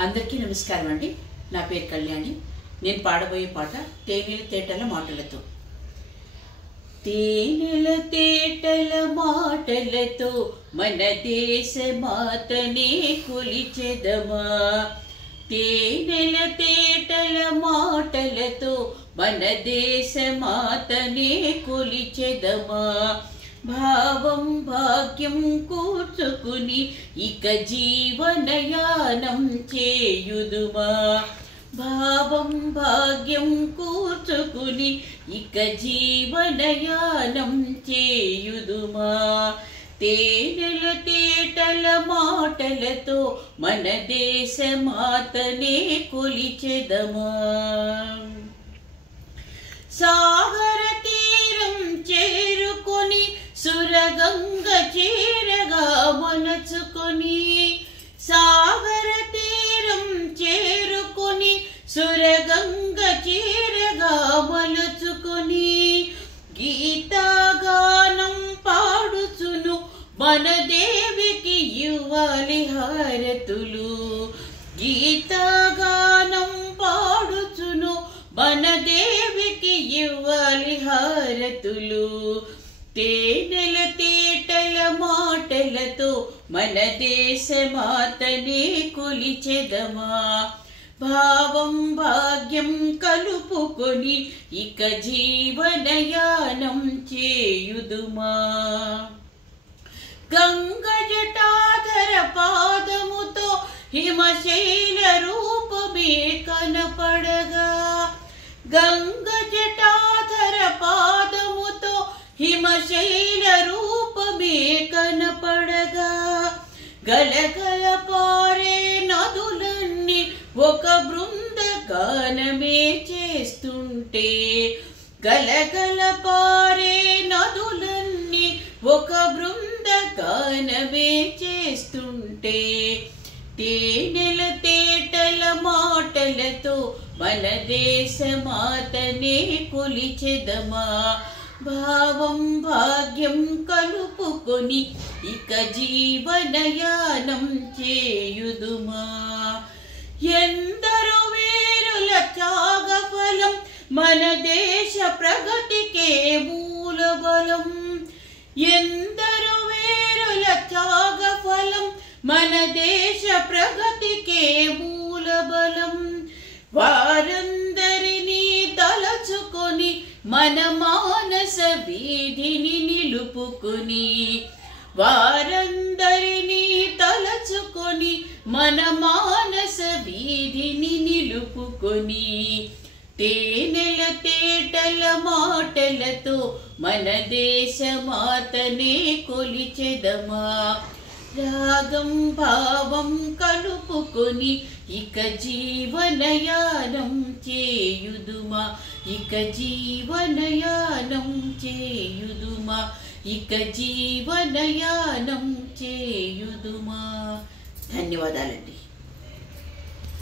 అందరికీ నమస్కారం అండి. నా పేరు కళ్యాణి. నేను పాడబోయే పాట తేనెల తేటల మాటలతో. తేనెల తేటల మాటలతో మన దేశ మాతనే కొలిచెదమా. తేనెల తేటల మాటలతో మన దేశ మాతనే కొలిచెదమా. భావం భాగ్యం కూర్చుకుని ఇక జీవనయానం చేయుదుమా. భావం భాగ్యం కూర్చుకుని ఇక జీవనయానం చేయుదుమా. తేనెల తేటల మాటలతో మన దేశ మాతనే కొలిచెదమా. సాగర తీరం చేరుకొని సురగంగ చేరగా మలచుకొని. సాగర తీరం చేరుకొని సురగంగ చేరగా మలచుకొని. గీతగానం పాడుచును మన దేవికి ఇవ్వాలి హారతులు. గీతగానం పాడుచును మన దేవికి ఇవ్వాలి హారతులు. తేనెల తేటల మాటలతో మన దేశ మాతనే కొలిచెదమా. భావం భాగ్యం కలుపుకొని ఇక జీవనయానం చేయుదుమా. గంగ జటాధర పాదముతో హిమశైల రూపమే కనపడగా. గంగ జటాధర పాదముతో హిమశైల రూపమే కనపడగా. గలగల పారే నదులన్నీ ఒక బృందగానమే చేస్తుంటే. గలగల పారే నదులన్నీ ఒక బృందగానమే చేస్తుంటే. తేనెల తేటల మాటలతో మన దేశ మాతనే కొలిచెదమా. భావం భాగ్యం కలుపుకొని ఇక జీవనయానం చేయుదుమా. ఎందరో వీరుల త్యాగఫలం మన దేశ ప్రగతికే మూలబలం. ఎందరో వీరుల త్యాగఫలం మన దేశ ప్రగతికే మూలబలం. వారందరినీ తలచుకొని మన మానస వీధిని నిలుపుకొని. వారందరినీ తలచుకొని మన మానస వీధిని నిలుపుకొని. తేనెల తేటల మాటలతో మన దేశ మాతనే కొలిచెదమా. రాగం భావం కలుపుకొని ఇక జీవనయానం చేయుదుమా. ఇక జీవనయానం చేయుదుమా. ఇక జీవనయానం చేయుదుమా. ధన్యవాదాలండి.